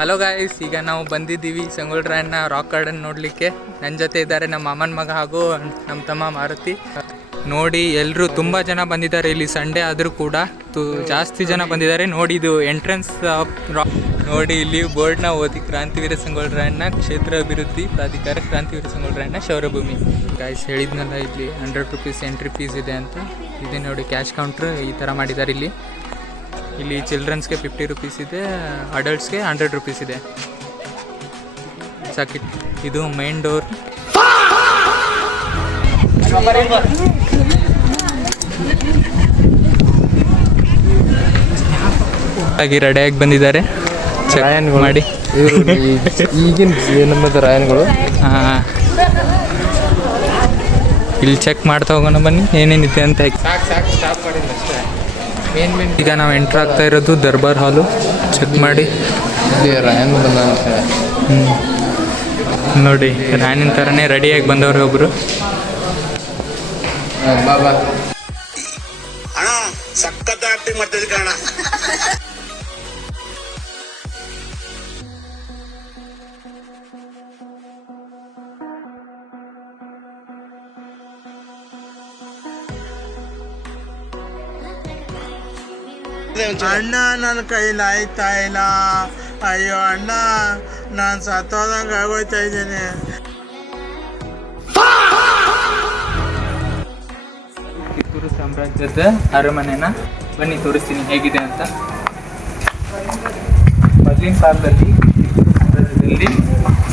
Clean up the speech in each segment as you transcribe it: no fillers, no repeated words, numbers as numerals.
Hello guys, ಈಗ ನಾವು ಬಂದಿದ್ದೀವಿ ಸಂಗೊಳ್ಳಿ ರಾಯಣ್ಣ ರಾಕ್ ಗಾರ್ಡನ್ ನೋಡಲಿಕ್ಕೆ. ನನ್ನ ಜೊತೆ ಇದ್ದಾರೆ ನಮ್ಮ ಮಾಮನ ಮಗ ಹಾಗೂ ನಮ್ಮ ತಮ್ಮ ಮಾರುತಿ. ನೋಡಿ, ಎಲ್ಲರೂ ತುಂಬ ಜನ ಬಂದಿದ್ದಾರೆ. ಇಲ್ಲಿ ಸಂಡೇ ಆದರೂ ಕೂಡ ಜಾಸ್ತಿ ಜನ ಬಂದಿದ್ದಾರೆ. ನೋಡಿ, ಇದು ಎಂಟ್ರೆನ್ಸ್ ಆಫ್ ರಾಕ್. ನೋಡಿ, ಇಲ್ಲಿ ಬೋರ್ಡ್ನ ಓದಿ, ಕ್ರಾಂತಿವೀರ ಸಂಗೊಳ್ಳಿ ರಾಯಣ್ಣ ಕ್ಷೇತ್ರ ಅಭಿವೃದ್ಧಿ ಪ್ರಾಧಿಕಾರ, ಕ್ರಾಂತಿವೀರ ಸಂಗೊಳ್ಳಿ ರಾಯಣ್ಣ ಶೌರ್ಯಭೂಮಿ. ಗಾಯ್ಸ್ ಹೇಳಿದ್ನಲ್ಲ, ಇಲ್ಲಿ 100 ರೂಪೀಸ್ ಎಂಟ್ರಿ ಫೀಸ್ ಇದೆ ಅಂತ. ಇದೆ ನೋಡಿ, ಕ್ಯಾಶ್ ಕೌಂಟ್ರ್ ಈ ಥರ ಮಾಡಿದ್ದಾರೆ. ಇಲ್ಲಿ ಚಿಲ್ಡ್ರನ್ಸ್ಗೆ 50 ರೂಪೀಸ್ ಇದೆ, ಅಡಲ್ಟ್ಸ್ಗೆ 100 ರೂಪೀಸ್ ಇದೆ. ಸಾಕಿಟ್. ಇದು ಮೇನ್ ಡೋರ್. ಹಾಗೆ ರೆಡಿಯಾಗಿ ಬಂದಿದ್ದಾರೆ. ಚೆಕ್ ಮಾಡಿ. ಈಗಿನ ನಮ್ಮದು ರಾಯನ್ಗಳು. ಹಾಂ, ಇಲ್ಲಿ ಚೆಕ್ ಮಾಡ್ತಾ ಹೋಗೋಣ ಬನ್ನಿ, ಏನೇನಿದೆ ಅಂತ. ಈಗ ನಾವು ಎಂಟ್ರ್ ಆಗ್ತಾ ಇರೋದು ದರ್ಬಾರ್ ಹಾಲು. ಚೆಕ್ ಮಾಡಿ. ನೋಡಿ, ರಾಯನಿನ ಥರನೇ ರೆಡಿಯಾಗಿ ಬಂದವರು ಒಬ್ಬರು. ಸಖತ್ ಆಕ್ಟಿಂಗ್ ಮಾಡ್ತಿದ್ದೆ ಕಾರಣ. ಅಣ್ಣ ನನ್ನ ಕೈಲಿ ಆಯ್ತಾ ಇಲ್ಲ, ಅಯ್ಯೋ ಅಣ್ಣ ನಾನು ಸತ್ತೋದಂಗೆ ಆಗೋಯ್ತಾ ಇದ್ದೇನೆ. ಕಿತ್ತೂರು ಸಾಮ್ರಾಜ್ಯದ ಅರಮನೆನ ಬನ್ನಿ ತೋರಿಸ್ತೀನಿ ಹೇಗಿದೆ ಅಂತ. ಮೊದಲಿನ ಕಾಲದಲ್ಲಿ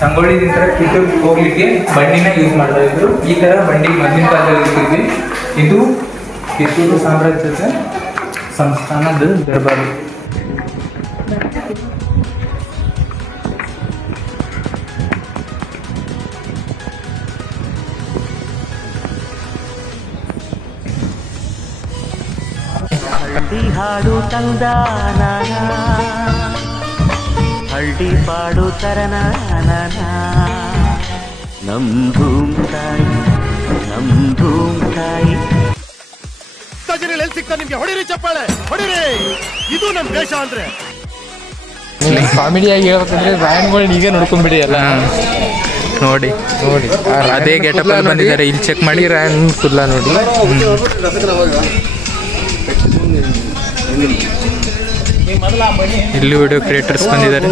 ಸಂಗೊಳ್ಳಿದಿಂದ ಕಿತ್ತೂರಿಗೆ ಹೋಗ್ಲಿಕ್ಕೆ ಬಂಡಿನ ಯೂಸ್ ಮಾಡ್ತಾ ಇದ್ರು. ಈ ಥರ ಬಂಡಿ ಮೊದಲಿನ ಕಾಲದಲ್ಲಿ ಇರ್ತಿದ್ವಿ. ಇದು ಕಿತ್ತೂರು ಸಾಮ್ರಾಜ್ಯದ ಸಂಸ್ಥಾನದ ದರ್ಬಾರು. ಹಳ್ಳಿ ಹಾಡು ತಂದಾನ, ಹಳ್ಳಿ ಪಾಡು ತರನ, ನಮ್ ಭೂಮ್ ತಾಯಿ, ನಮ್ ಭೂಮ್ ತಾಯಿ. ಎಲ್ಲಿ ಸಿಗ್ತಾ ನಿಮ್ಗೆ? ಹೊಡಿರಿ ಚಪ್ಪಾಳೆ, ಹೊಡಿರಿ. ಇದು ನಮ್ ದೇಶ ಅಂದ್ರೆ. ಕಾಮಿಡಿಯಾಗಿ ಹೇಳ್ಬೇಕಂದ್ರೆ ರಾಯನ್ಗಳನ್ನ ಈಗ ನೋಡ್ಕೊಂಡ್ಬಿಡಿ ಎಲ್ಲ. ನೋಡಿ ನೋಡಿ, ಅದೇ ಗೆಟಪ್ ಅಲ್ಲಿ ಬಂದಿದ್ದಾರೆ. ಇಲ್ಲಿ ಚೆಕ್ ಮಾಡಿ. ರಾಯನ್ ಕುಲ್ಲ ನೋಡಿ. ಇಲ್ಲಿ ವಿಡಿಯೋ ಕ್ರಿಯೇಟರ್ಸ್ ಬಂದಿದ್ದಾರೆ.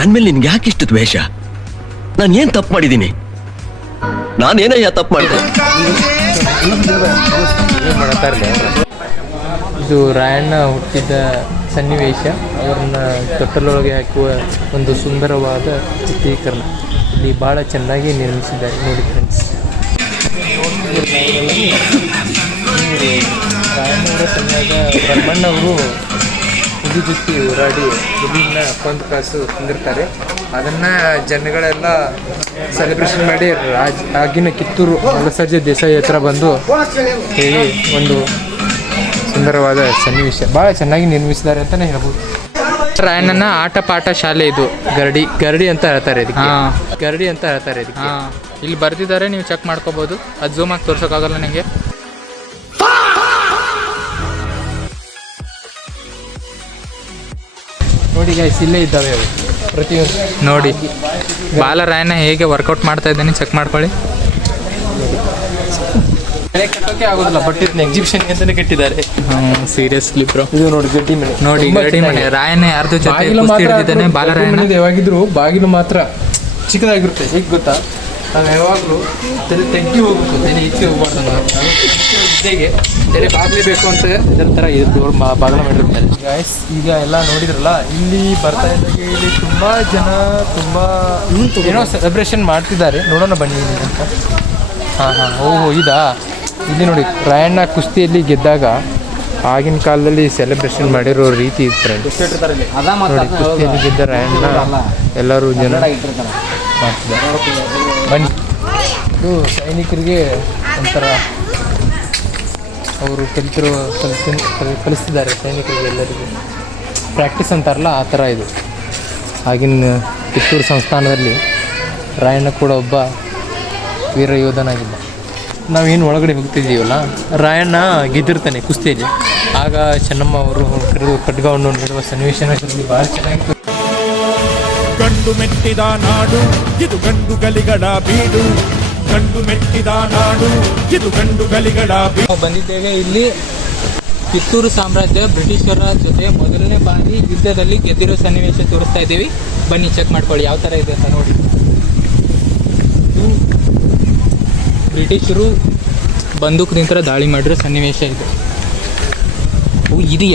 ನನ್ ಮೇಲೆ ನಿನ್ಗೆ ಯಾಕೆ ಇಷ್ಟು ದ್ವೇಷ? ನಾನು ಏನ್ ತಪ್ಪು ಮಾಡಿದ್ದೀನಿ? ನಾನೇನಯ್ಯ ತಪ್ಪು ಮಾಡಿದೆ? ಇದು ರಾಯಣ್ಣ ಹುಟ್ಟಿದ ಸನ್ನಿವೇಶ, ಅವ್ರನ್ನ ತೊಟ್ಟಲೊಳಗೆ ಹಾಕುವ ಒಂದು ಸುಂದರವಾದ ಚಿತ್ರೀಕರಣ ಇಲ್ಲಿ ಭಾಳ ಚೆನ್ನಾಗಿ ನಿರ್ಮಿಸಿದ್ದಾರೆ. ನೋಡಿ ಫ್ರೆಂಡ್ಸ್, ರಾಯಣ್ಣವರ ಸಮಯದ ಬ್ರಹ್ಮಣ್ಣವರು ಹುಲಿ ಜೊತೆ ಹೋರಾಡಿ ಹುಲಿನ ಕೊಂದು ಕಾಸು ತಂದಿರ್ತಾರೆ. ಅದನ್ನು ಜನಗಳೆಲ್ಲ ಸೆಲೆಬ್ರೇಷನ್ ಮಾಡಿ ಆಗಿನ ಕಿತ್ತೂರು ಮಲ್ಲಸರ್ಜಿ ದೇಸಾಯಿ ಹತ್ರ ಬಂದು ಹೇಳಿ ಒಂದು ಸುಂದರವಾದ ಸನ್ನಿವೇಶ ಭಾಳ ಚೆನ್ನಾಗಿ ನಿರ್ಮಿಸಿದ್ದಾರೆ ಅಂತಲೇ ಹೇಳ್ಬೋದು. ರಾಯಣ್ಣನ ಆಟ ಪಾಠ ಶಾಲೆ ಇದು. ಗರಡಿ ಅಂತ ಹೇಳ್ತಾರೆ ಇದಕ್ಕೆ. ಗರಡಿ ಅಂತ ಹೇಳ್ತಾರೆ ಇದಕ್ಕೆ. ಇಲ್ಲಿ ಬರ್ದಿದ್ದಾರೆ, ನೀವು ಚೆಕ್ ಮಾಡ್ಕೋಬೋದು. ಅದು ಝೂಮ್ ಆಗಿ ತೋರ್ಸೋಕ್ಕಾಗಲ್ಲ ನನಗೆ. ನೋಡಿ ಗೈಸ್, ಇಲ್ಲೇ ಇದ್ದಾವೆ ಅವು ಪ್ರತಿಯೊಂದು. ನೋಡಿ, ಬಾಲರಾಯಣ್ಣ ಹೇಗೆ ವರ್ಕೌಟ್ ಮಾಡ್ತಾ ಇದ್ದಾನೆ ಚೆಕ್ ಮಾಡ್ಕೊಳ್ಳಿ. ಮನೆ ಕಟ್ಟೋಕೆ ಆಗೋದಿಲ್ಲ, ಬಟ್ ಇದನ್ನ ಎಕ್ಸಿಬಿಷನ್ ಅಂತಾನೆ ಕಟ್ಟಿದ್ದಾರೆ. Seriously bro. ಇದು ನೋಡಿ ಗಟ್ಟಿ ಮನೆ. ನೋಡಿ, ಗಟ್ಟಿ ಮನೆ. ರಾಯಣ್ಣ ಯಾರ್ದು ಜೊತೆ ಕುಸ್ತಿ ಹಿಡಿದಿದ್ದಾನೆ? ಬಾಲರಾಯಣ್ಣ. ಯಾವಾಗಿದ್ರು ಬಾಗಿಲು ಮಾತ್ರ ಚಿಕ್ಕದಾಗಿರುತ್ತೆ. ಹೇಗೆ ಗೊತ್ತಾ, ನಾವು ಯಾವಾಗಲೂ ತಲೆ ತೆಗ್ಗಿ ಹೋಗ್ಬೇಕು, ತಲೆ ಈಚೆ ಹೋಗ್ಬಾರ್ದು. ನಾವು ಇದ್ದೇಗೆ ತಲೆ ಬಾಗ್ಲೇಬೇಕು ಅಂತ ಇದರ ಥರ ಬಾಗಿಲ ಮಾಡಿರ್ತಾರೆ. ಗಾಯ್ಸ್, ಈಗ ಎಲ್ಲ ನೋಡಿದ್ರಲ್ಲ, ಇಲ್ಲಿ ಬರ್ತಾ ಇದ್ದಾಗೆ ಇಲ್ಲಿ ತುಂಬ ಜನ ತುಂಬ ಏನೋ ಸೆಲೆಬ್ರೇಷನ್ ಮಾಡ್ತಿದ್ದಾರೆ. ನೋಡೋಣ ಬನ್ನಿ ಅಂತ. ಓಹೋ ಇದಾ. ಇಲ್ಲಿ ನೋಡಿ, ರಾಯಣ್ಣ ಕುಸ್ತಿಯಲ್ಲಿ ಗೆದ್ದಾಗ ಆಗಿನ ಕಾಲದಲ್ಲಿ ಸೆಲೆಬ್ರೇಷನ್ ಮಾಡಿರೋ ರೀತಿ ಇತ್ತು. ನೋಡಿ, ಕುಸ್ತಿಯಲ್ಲಿ ಗೆದ್ದ ರಾಯಣ್ಣ ಎಲ್ಲರೂ ಜನ ಮಾಡ್ತಿದ್ದಾರೆ. ಬನ್ನಿ, ಇದು ಸೈನಿಕರಿಗೆ ಒಂಥರ ಅವರು ಕಲಿಸ್ತಿದ್ದಾರೆ. ಸೈನಿಕರಿಗೆ ಎಲ್ಲರಿಗೂ ಪ್ರಾಕ್ಟೀಸ್ ಅಂತಾರಲ್ಲ, ಆ ಥರ ಇದು. ಆಗಿನ ಕಿತ್ತೂರು ಸಂಸ್ಥಾನದಲ್ಲಿ ರಾಯಣ್ಣ ಕೂಡ ಒಬ್ಬ ವೀರ ಯೋಧನಾಗಿದ್ದ. ನಾವೇನು ಒಳಗಡೆ ಹೋಗ್ತಿದ್ದೀವಲ್ಲ, ರಾಯಣ್ಣ ಗೆದ್ದಿರ್ತಾನೆ ಕುಸ್ತಿಯಲ್ಲಿ. ಆಗ ಚೆನ್ನಮ್ಮ ಅವರು ಖಡ್ಗವನ್ನು ನೀಡುವ ಸನ್ನಿವೇಶದಲ್ಲಿ ಭಾಳ ಚೆನ್ನಾಗಿತ್ತು. ಗಂಡು ಮೆಟ್ಟಿದ ನಾಡು ಇದು ಗಂಡು ಗಲಿಗಳ ಬೀಡು. ಗಂಡು ಮೆಟ್ಟಿದ ನಾಡು ಇದು ಗಂಡು ಗಲಿಗಳ ಬೀಡು. ನಾವು ಬಂದಿದ್ದೇವೆ ಇಲ್ಲಿ ಕಿತ್ತೂರು ಸಾಮ್ರಾಜ್ಯ ಬ್ರಿಟಿಷರ ಜೊತೆ ಮೊದಲನೇ ಬಾರಿ ಯುದ್ಧದಲ್ಲಿ ಗೆದ್ದಿರೋ ಸನ್ನಿವೇಶ ತೋರಿಸ್ತಾ ಇದ್ದೀವಿ. ಬನ್ನಿ ಚೆಕ್ ಮಾಡ್ಕೊಳ್ಳಿ ಯಾವ ಥರ ಇದೆ ಅಂತ ನೋಡಿ. ಇದು ಬ್ರಿಟಿಷರು ಬಂದೂಕಿನಿಂದ ದಾಳಿ ಮಾಡಿರೋ ಸನ್ನಿವೇಶ ಇದು. ಇದು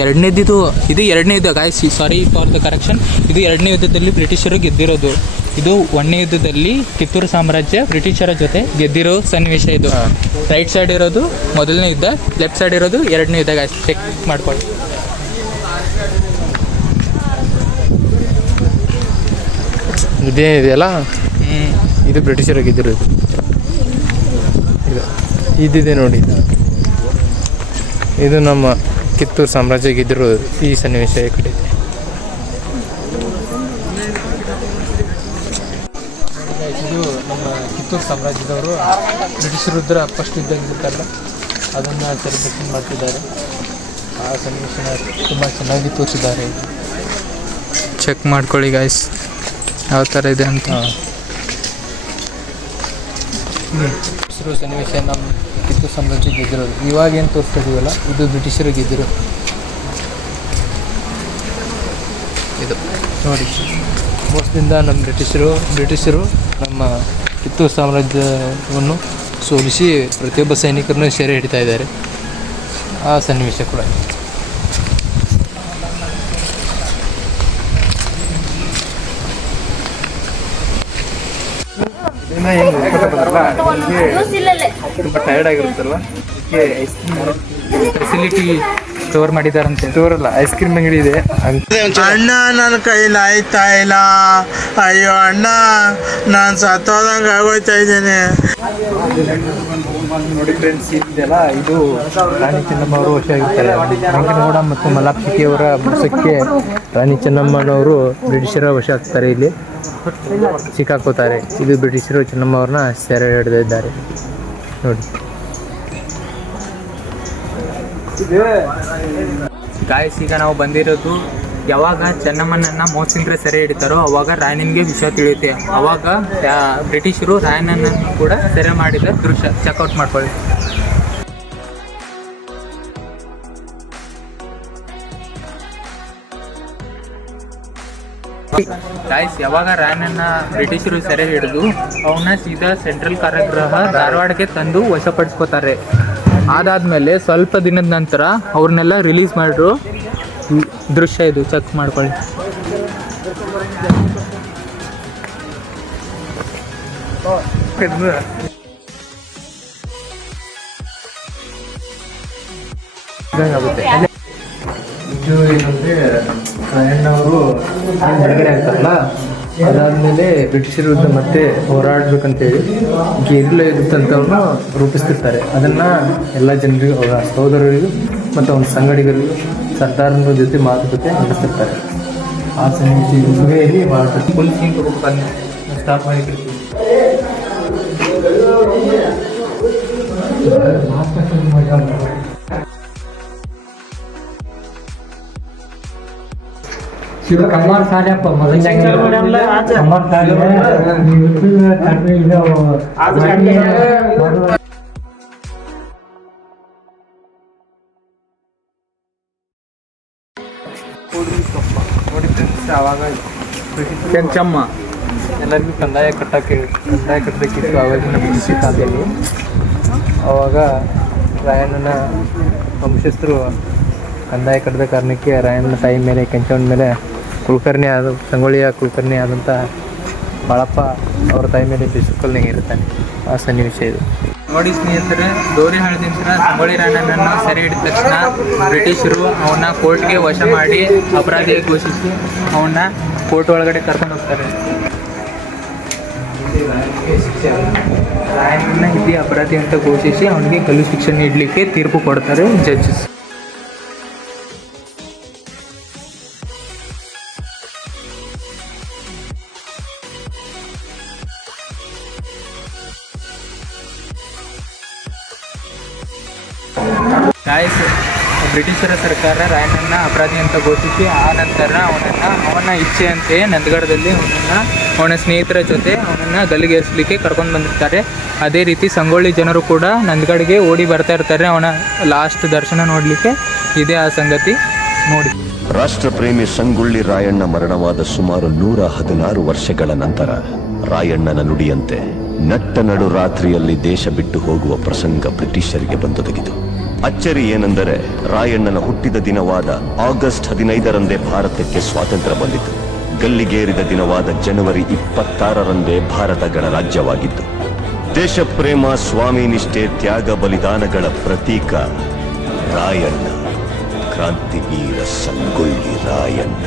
ಎರಡನೇದು guys, sorry for the correction. ಇದು ಎರಡನೇ ಯುದ್ಧದಲ್ಲಿ ಬ್ರಿಟಿಷರು ಗೆದ್ದಿರೋದು. ಇದು 1ನೇ ಯುದ್ಧದಲ್ಲಿ ಕಿತ್ತೂರು ಸಾಮ್ರಾಜ್ಯ ಬ್ರಿಟಿಷರ ಜೊತೆ ಗೆದ್ದಿರೋ ಸನ್ನಿವೇಶ ಇದು. ರೈಟ್ ಸೈಡ್ ಇರೋದು ಮೊದಲನೇ ಯುದ್ಧ, ಲೆಫ್ಟ್ ಸೈಡ್ ಇರೋದು ಎರಡನೇ ಯುದ್ಧ ಗಾಯ್ಸ್, ಚೆಕ್ ಮಾಡ್ಕೊಳ್ಳಿ. ಇದೇನಿದೆಯಲ್ಲ, ಇದು ಬ್ರಿಟಿಷರು ಗೆದ್ದಿರೋದು. ಇದಿದೆ ನೋಡಿ, ಇದು ನಮ್ಮ ಕಿತ್ತೂರು ಸಾಮ್ರಾಜ್ಯ ಗೆದ್ದಿರೋದು. ಈ ಸನ್ನಿವೇಶ ಈ ಕಡೆ ಇದೆ. ಇದು ನಮ್ಮ ಕಿತ್ತೂರು ಸಾಮ್ರಾಜ್ಯದವರು ಬ್ರಿಟಿಷ್ ವಿರುದ್ಧ ಫಸ್ಟ್ ಯುದ್ಧ ಗೆದ್ದಿರ್ತಾರಲ್ಲ, ಅದನ್ನು ಸೆಲೆಬ್ರೇಷನ್ ಮಾಡ್ತಿದ್ದಾರೆ. ಆ ಸನ್ನಿವೇಶನ ತುಂಬ ಚೆನ್ನಾಗಿ ತೋರಿಸಿದ್ದಾರೆ. ಚೆಕ್ ಮಾಡ್ಕೊಳ್ಳಿ ಗಾಯ್ಸ್ ಯಾವ ಥರ ಇದೆ ಅಂತ. ಬ್ರಿಟಿಷರು ಸನ್ನಿವೇಶ ನಮ್ಮ ಕಿತ್ತೂರು ಸಾಮ್ರಾಜ್ಯ ಗೆದ್ದಿರೋದು. ಇವಾಗ ಏನು ತೋರಿಸ್ತಾ ಇದೀವಲ್ಲ, ಇದು ಬ್ರಿಟಿಷರು ಗೆದ್ದಿರೋದು. ಇದು ನೋಡಿ, ಮೋಸದಿಂದ ನಮ್ಮ ಬ್ರಿಟಿಷರು ನಮ್ಮ ಕಿತ್ತೂರು ಸಾಮ್ರಾಜ್ಯವನ್ನು ಸೋಲಿಸಿ ಪ್ರತಿಯೊಬ್ಬ ಸೈನಿಕರನ್ನು ಸೆರೆ ಹಿಡಿತಾ ಇದ್ದಾರೆ. ಆ ಸನ್ನಿವೇಶ ಕೂಡ ತುಂಬ ಟಯರ್ಡ್ ಆಗಿರುತ್ತಲ್ವ, ಫೆಸಿಲಿಟಿ ಸ್ಟೋರ್ ಮಾಡಿದಾರಂತೆ. ಸ್ಟೋರ್ ಅಲ್ಲ, ಐಸ್ ಕ್ರೀಮ್ ಅಂಗಡಿ ಇದೆ. ಅಣ್ಣ ನನ್ನ ಕೈಲಿ ಆಯ್ತಾ ಇಲ್ಲ. ಅಯ್ಯೋ ಅಣ್ಣ, ನಾನು ಸತ್ತೋದಂಗೆ ಆಗೋಯ್ತಾ ಇದ್ದೇನೆ. ನೋಡಿ ಫ್ರೆಂಡ್ಸ್, ಇದೆಯಲ್ಲ, ಇದು ರಾಣಿ ಚೆನ್ನಮ್ಮ ಅವರು ವಶ ಆಗಿರ್ತಾರೆ. ವೆಂಕಟಗೌಡ ಮತ್ತು ಮಲ್ಲಾಪತಿಯವರ ಮೋಸಕ್ಕೆ ರಾಣಿ ಚೆನ್ನಮ್ಮನವರು ಬ್ರಿಟಿಷರ ವಶ ಆಗ್ತಾರೆ. ಇಲ್ಲಿ ಸಿಕ್ಕಾಕೋತಾರೆ. ಇದು ಬ್ರಿಟಿಷರು ಚೆನ್ನಮ್ಮ ಅವ್ರನ್ನ ಸೆರೆ ಹಿಡಿದಿದ್ದಾರೆ ನೋಡಿ. ಗಾಯ್ಸ್, ಈಗ ನಾವು ಬಂದಿರೋದು ಯಾವಾಗ ಚೆನ್ನಮ್ಮನನ್ನ ಮೋಸದಿಂದ ಸೆರೆ ಹಿಡಿತಾರೋ ಅವಾಗ ರಾಯಣ್ಣನಿಗೆ ವಿಷಯ ತಿಳಿಯುತ್ತೆ. ಅವಾಗ ಬ್ರಿಟಿಷರು ರಾಯಣ್ಣನನ್ನು ಕೂಡ ಸೆರೆ ಮಾಡಿದ ದೃಶ್ಯ ಚೆಕ್ಔಟ್ ಮಾಡ್ಕೊಳ್ಳಿ. ಗಾಯ್ಸ್, ಯಾವಾಗ ರಾಯಣ್ಣನ ಬ್ರಿಟಿಷರು ಸೆರೆ ಹಿಡಿದು ಅವನ್ನ ಸೀದಾ ಸೆಂಟ್ರಲ್ ಕಾರಾಗೃಹ ಧಾರವಾಡಕ್ಕೆ ತಂದು ವಶಪಡಿಸ್ಕೋತಾರೆ. ಅದಾದಮೇಲೆ ಸ್ವಲ್ಪ ದಿನದ ನಂತರ ಅವ್ರನ್ನೆಲ್ಲ ರಿಲೀಸ್ ಮಾಡಿರೋ ದೃಶ್ಯ ಇದು, ಚೆಕ್ ಮಾಡ್ಕೊಳ್ಳಿ. ಆಗುತ್ತೆ. ಇದು ಏನಂದರೆ ರಾಯಣ್ಣವರು ಬಿಡುಗಡೆ ಆಗ್ತಾರಲ್ಲ, ಅದಾದಮೇಲೆ ಬ್ರಿಟಿಷರ ವಿರುದ್ಧ ಮತ್ತೆ ಹೋರಾಡಬೇಕಂತೇಳಿ ಗೆರಿಲ್ಲಾ ಯುದ್ಧತಂತ್ರವನ್ನು ರೂಪಿಸ್ತಿರ್ತಾರೆ. ಅದನ್ನು ಎಲ್ಲ ಜನರಿಗೂ, ಅವರ ಸಹೋದರರಿಗೂ ಮತ್ತು ಅವನ ಸಂಗಡಿಗರಿಗೂ ಸರ್ದಾರನ ಜೊತೆ ಮಾತುಕತೆ ನಡೆಸ್ತಿರ್ತಾರೆ. ಆ ಸನ್ನಿವೇಶದಲ್ಲಿ ಮಾಡ್ತಾರೆ. ಫುಲ್ ಸೀನ್ ತಗೋಬೇಕಂತ ಸ್ಟಾಪ್ ಮಾಡಿರ್ತೀವಿ. ಕಮ್ಮಾರ್ ಸಾಲಪ್ಪ ಮೊದಲ ಆವಾಗ ಕೆಂಚಮ್ಮ ಎಲ್ಲರಿಗೂ ಕಂದಾಯ ಕಟ್ಟಬೇಕಿತ್ತು ಆವಾಗಿನ ಬ್ರಿಟಿಷ್ ಕಾಲದಲ್ಲಿ. ಆವಾಗ ರಾಯಣ್ಣನ ವಂಶಸ್ಥರು ಕಂದಾಯ ಕಟ್ಟದ ಕಾರಣಕ್ಕೆ ರಾಯಣ್ಣನ ತಾಯಿ ಮೇಲೆ, ಕೆಂಚಮ್ಮನ ಮೇಲೆ ಸಂಗೊಳ್ಳಿಯ ಕುಲಕರ್ಣಿ ಆದಂಥ ಬಾಳಪ್ಪ ಅವರ ತಾಯಿ ಮೇಲೆ ಬಿಸುಕಲ್ನಾಗ ಇರ್ತಾನೆ. ಆ ಸನ್ನಿವೇಶ ಇದು ನೋಡಿ ಸ್ನೇಹಿತರೆ. ದೋರಿಹಾಳದಿಂದ ಸಂಗೊಳ್ಳಿ ರಾಯಣ್ಣನನ್ನು ಸೆರೆ ಹಿಡಿದ ತಕ್ಷಣ ಬ್ರಿಟಿಷರು ಅವನ್ನ ಕೋರ್ಟ್ಗೆ ವಶ ಮಾಡಿ ಅಪರಾಧಿ ಘೋಷಿಸಿ ಅವನ್ನ ಕೋರ್ಟ್ ಒಳಗಡೆ ಕರ್ಕೊಂಡು ಹೋಗ್ತಾರೆ. ರಾಯಣ್ಣನ ಇದೇ ಅಪರಾಧಿ ಅಂತ ಘೋಷಿಸಿ ಅವನಿಗೆ ಗಲ್ಲು ಶಿಕ್ಷೆ ನೀಡಲಿಕ್ಕೆ ತೀರ್ಪು ಕೊಡ್ತಾರೆ ಜಡ್ಜಸ್. ಗಾಯಸ್ ಬ್ರಿಟಿಷರ ಸರ್ಕಾರ ರಾಯಣ್ಣನ ಅಪರಾಧಿ ಅಂತ ಘೋಷಿಸಿ ಆ ನಂತರ ಅವನ ಇಚ್ಛೆಯಂತೆ ನಂದಗಡದಲ್ಲಿ ಅವನ ಸ್ನೇಹಿತರ ಜೊತೆ ಅವನನ್ನು ಗಲ್ಲಿಗೇರಿಸಲಿಕ್ಕೆ ಕರ್ಕೊಂಡು ಬಂದಿರ್ತಾರೆ. ಅದೇ ರೀತಿ ಸಂಗೊಳ್ಳಿ ಜನರು ಕೂಡ ನಂದಗಡ್ಗೆ ಓಡಿ ಬರ್ತಾ ಇರ್ತಾರೆ ಅವನ ಲಾಸ್ಟ್ ದರ್ಶನ ನೋಡಲಿಕ್ಕೆ. ಇದೇ ಆ ಸಂಗತಿ ನೋಡಿ. ರಾಷ್ಟ್ರಪ್ರೇಮಿ ಸಂಗೊಳ್ಳಿ ರಾಯಣ್ಣ ಮರಣವಾದ ಸುಮಾರು 116 ವರ್ಷಗಳ ನಂತರ ರಾಯಣ್ಣನ ನುಡಿಯಂತೆ ನಟ್ಟ ನಡು ರಾತ್ರಿಯಲ್ಲಿ ದೇಶ ಬಿಟ್ಟು ಹೋಗುವ ಪ್ರಸಂಗ ಬ್ರಿಟಿಷರಿಗೆ ಬಂದೊದಗಿತು. ಅಚ್ಚರಿ ಏನೆಂದರೆ ರಾಯಣ್ಣನ ಹುಟ್ಟಿದ ದಿನವಾದ ಆಗಸ್ಟ್ 15ರಂದೇ ಭಾರತಕ್ಕೆ ಸ್ವಾತಂತ್ರ್ಯ ಬಂದಿತು. ಗಲ್ಲಿಗೇರಿದ ದಿನವಾದ ಜನವರಿ 26ರಂದೇ ಭಾರತ ಗಣರಾಜ್ಯವಾಗಿತ್ತು. ದೇಶ ಪ್ರೇಮ, ಸ್ವಾಮಿ ನಿಷ್ಠೆ, ತ್ಯಾಗ ಬಲಿದಾನಗಳ ಪ್ರತೀಕ ರಾಯಣ್ಣ, ಕ್ರಾಂತಿವೀರ ಸಂಗೊಳ್ಳಿ ರಾಯಣ್ಣ.